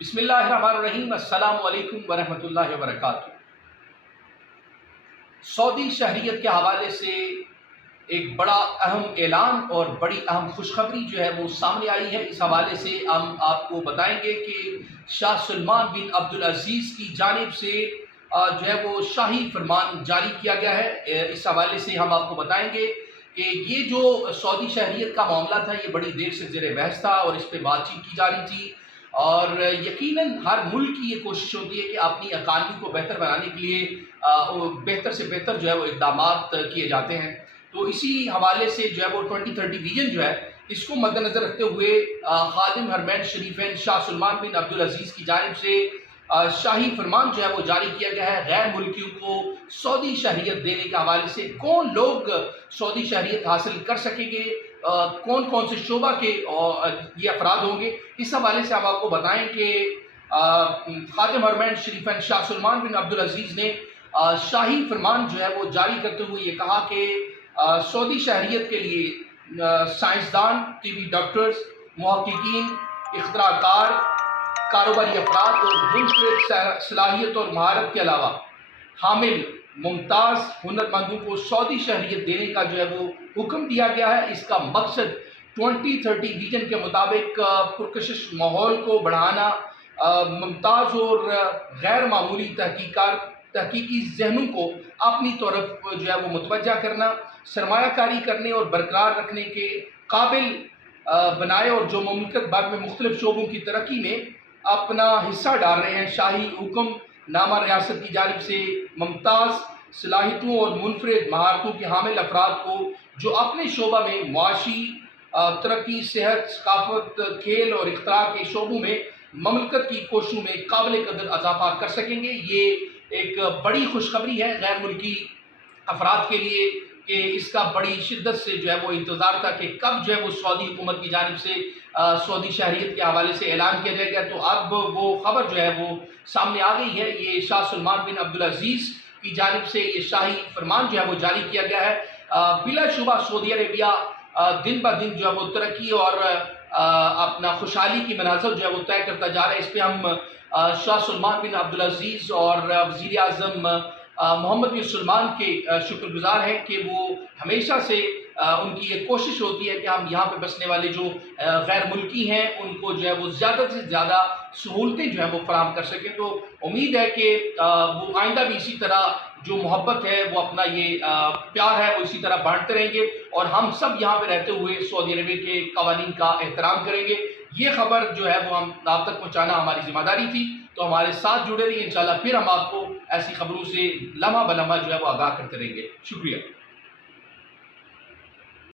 بسم اللہ الرحمن الرحیم۔ السلام علیکم ورحمۃ اللہ وبرکاتہ۔ سعودی شہریت کے حوالے سے ایک بڑا اہم اعلان اور بڑی اہم خوشخبری جو ہے وہ سامنے آئی ہے۔ اس حوالے سے ہم آپ کو بتائیں گے کہ شاہ سلمان بن عبدالعزیز کی جانب سے جو ہے وہ شاہی فرمان جاری کیا گیا ہے۔ اس حوالے سے ہم آپ کو بتائیں گے کہ یہ جو سعودی شہریت کا معاملہ تھا یہ بڑی دیر سے زیر بحث تھا اور اس پہ بات چیت کی جا رہی تھی، اور یقیناً ہر ملک کی یہ کوشش ہوتی ہے کہ اپنی اکانومی کو بہتر بنانے کے لیے بہتر سے بہتر جو ہے وہ اقدامات کیے جاتے ہیں۔ تو اسی حوالے سے جو ہے وہ 2030 ویژن جو ہے اس کو مد نظر رکھتے ہوئے خادم حرمین شریفین شاہ سلمان بن عبدالعزیز کی جانب سے شاہی فرمان جو ہے وہ جاری کیا گیا ہے۔ غیر ملکیوں کو سعودی شہریت دینے کے حوالے سے کون لوگ سعودی شہریت حاصل کر سکیں گے، کون کون سے شعبہ کے یہ افراد ہوں گے، اس حوالے سے ہم آپ کو بتائیں کہ خادم حرمین شریفین شاہ سلمان بن عبدالعزیز نے شاہی فرمان جو ہے وہ جاری کرتے ہوئے یہ کہا کہ سعودی شہریت کے لیے سائنسدان، طبی ڈاکٹرز، محققین، اختراع کار، کاروباری افراد اور منفرد صلاحیت اور مہارت کے علاوہ حامل ممتاز ہنرمندوں کو سعودی شہریت دینے کا جو ہے وہ حکم دیا گیا ہے۔ اس کا مقصد 2030 ویژن کے مطابق پرکشش ماحول کو بڑھانا، ممتاز اور غیر معمولی تحقیقی ذہنوں کو اپنی طرف جو ہے وہ متوجہ کرنا، سرمایہ کاری کرنے اور برقرار رکھنے کے قابل بنائے، اور جو مملکت بھر میں مختلف شعبوں کی ترقی میں اپنا حصہ ڈال رہے ہیں۔ شاہی حکم نامہ ریاست کی جانب سے ممتاز صلاحیتوں اور منفرد مہارتوں کے حامل افراد کو جو اپنے شعبہ میں معاشی ترقی، صحت، ثقافت، کھیل اور اختراع کے شعبوں میں مملکت کی کوششوں میں قابل قدر اضافہ کر سکیں گے۔ یہ ایک بڑی خوشخبری ہے غیر ملکی افراد کے لیے کہ اس کا بڑی شدت سے جو ہے وہ انتظار تھا کہ کب جو ہے وہ سعودی حکومت کی جانب سے سعودی شہریت کے حوالے سے اعلان کیا جائے گا۔ تو اب وہ خبر جو ہے وہ سامنے آ گئی ہے۔ یہ شاہ سلمان بن عبدالعزیز کی جانب سے یہ شاہی فرمان جو ہے وہ جاری کیا گیا ہے۔ بلا شبہ سعودی عربیہ دن بہ دن جو ہے وہ ترقی اور اپنا خوشحالی کی مناظر جو ہے وہ طے کرتا جا رہا ہے۔ اس پہ ہم شاہ سلمان بن عبدالعزیز اور وزیر اعظم محمد بن سلمان کے شکر گزار ہیں کہ وہ ہمیشہ سے ان کی یہ کوشش ہوتی ہے کہ ہم یہاں پہ بسنے والے جو غیر ملکی ہیں ان کو جو ہے وہ زیادہ سے زیادہ سہولتیں جو ہیں وہ فراہم کر سکیں۔ تو امید ہے کہ وہ آئندہ بھی اسی طرح جو محبت ہے وہ اپنا یہ پیار ہے وہ اسی طرح بانٹتے رہیں گے، اور ہم سب یہاں پہ رہتے ہوئے سعودی عربیہ کے قوانین کا احترام کریں گے۔ یہ خبر جو ہے وہ ہم آپ تک پہنچانا ہماری ذمہ داری تھی، تو ہمارے ساتھ جڑے رہیے۔ انشاءاللہ پھر ہم آپ کو ایسی خبروں سے لمحہ بلمحہ جو ہے وہ آگاہ کرتے رہیں گے۔ شکریہ۔